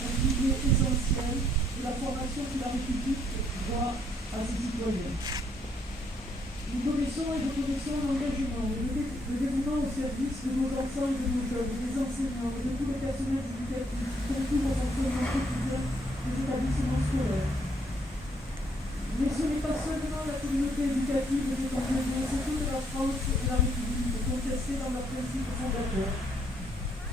un pilier essentiel de la formation que la République doit à ses citoyens. Nous connaissons et reconnaissons l'engagement et le dévouement au service de nos enfants et de nos jeunes, des enseignants et de tout le personnel éducatif qui concourt au fonctionnement quotidien des établissements scolaires. Mais ce n'est pas seulement la communauté éducative de concernés, c'est toute la France et la République contestée dans leurs principes fondateurs.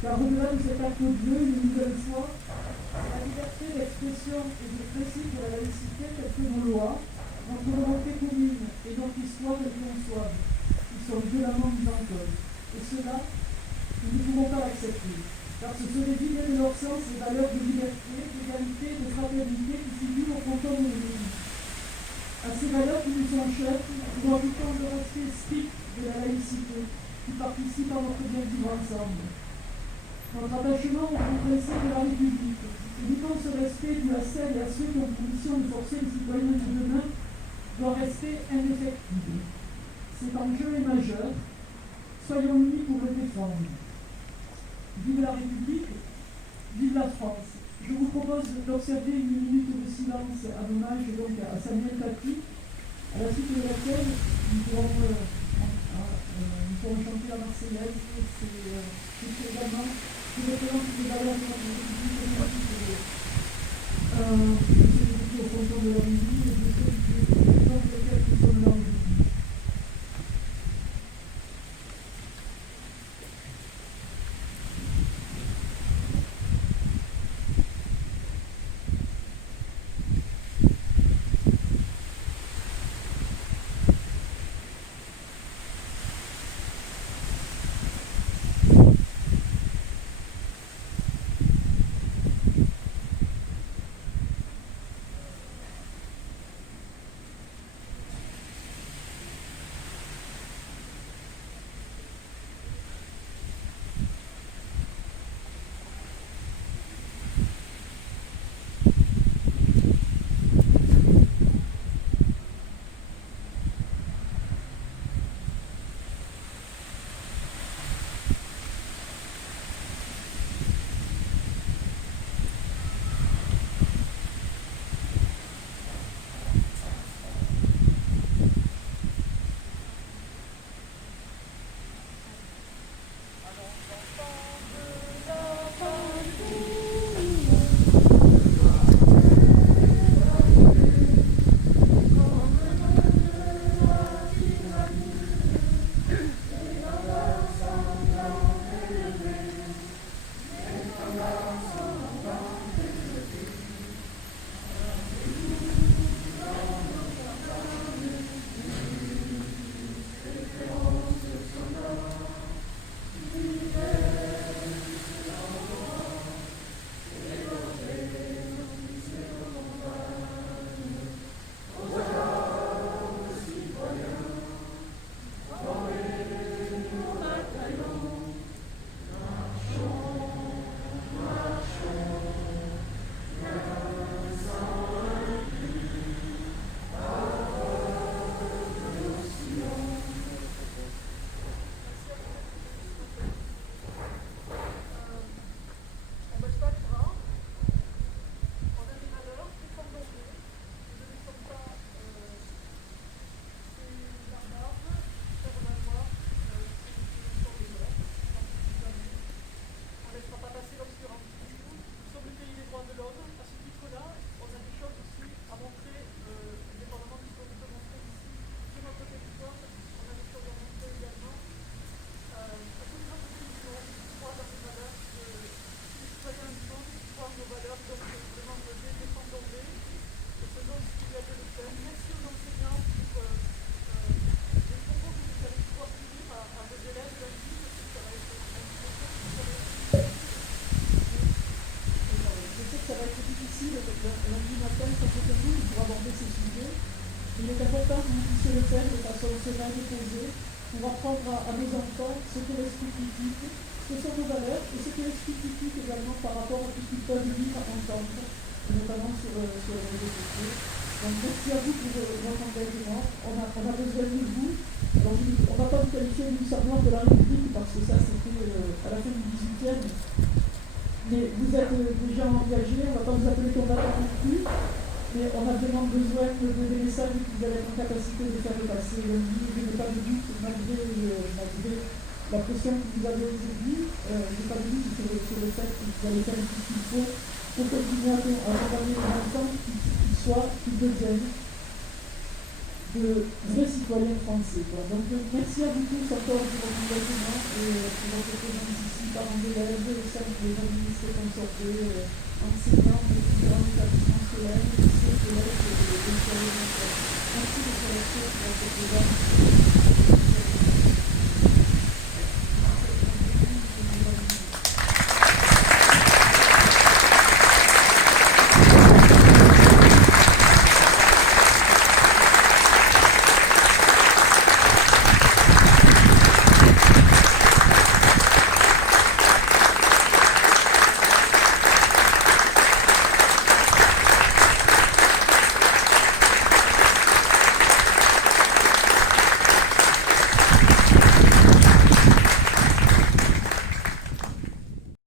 Car au-delà de cet acte odieux, une nouvelle fois, la liberté d'expression et de principe de la laïcité telle que nos lois, notre volonté commune et notre histoire est inconçoivable, qui sont violemment mises en cause. Et cela, nous ne pouvons pas l'accepter, car ce serait vider de leur sens les valeurs de liberté, d'égalité, de fraternité qui figurent au fronton de nos vies. À ces valeurs qui nous sont chères, nous ajoutons le respect strict de la laïcité, qui participe à notre bien vivre ensemble. Notre attachement au principe de la République, uniquement ce respect dû à celles et à ceux qui ont pour mission de forcer les citoyens de demain, doit rester indéfectible. Cet enjeu est majeur. Soyons unis pour le défendre. Vive la République, vive la France. Je vous propose d'observer une minute de silence en hommage donc à Samuel Paty, à la suite de laquelle nous pourrons chanter la Marseillaise. C'est également qui représente les valeurs de notre République au fronton de la musique et de ceux dans lesquels nous sommes là aujourd'hui. Il est important que vous puissiez le faire de façon sereine et posée pour apprendre à nos enfants ce qu'est l'esprit critique, ce que sont nos valeurs et ce qu'est l'esprit critique également par rapport à tout ce qu'ils peuvent vivre ensemble, notamment sur les réseaux sociaux. Donc merci à vous pour votre engagement. On a besoin de vous. Alors, on ne va pas vous qualifier du serment de la République parce que ça c'était à la fin du 18e. Mais vous êtes des gens engagés, on ne va pas vous appeler combattants non plus, mais on a vraiment besoin des messages que vous allez être en capacité de faire passer. Je n'ai pas de doute, malgré la pression que vous avez aujourd'hui, je n'ai pas de doute sur le fait que vous allez faire tout ce qu'il faut pour continuer à accompagner les enfants qui deviennent de vrais citoyens français. Donc merci à vous tous encore pour votre engagement et pour votre présence ici, parents d'élèves, les administrés consortés, enseignants, étudiants, établissements scolaires, lycées, collèges et les collèges. Merci de votre action pour votre présence.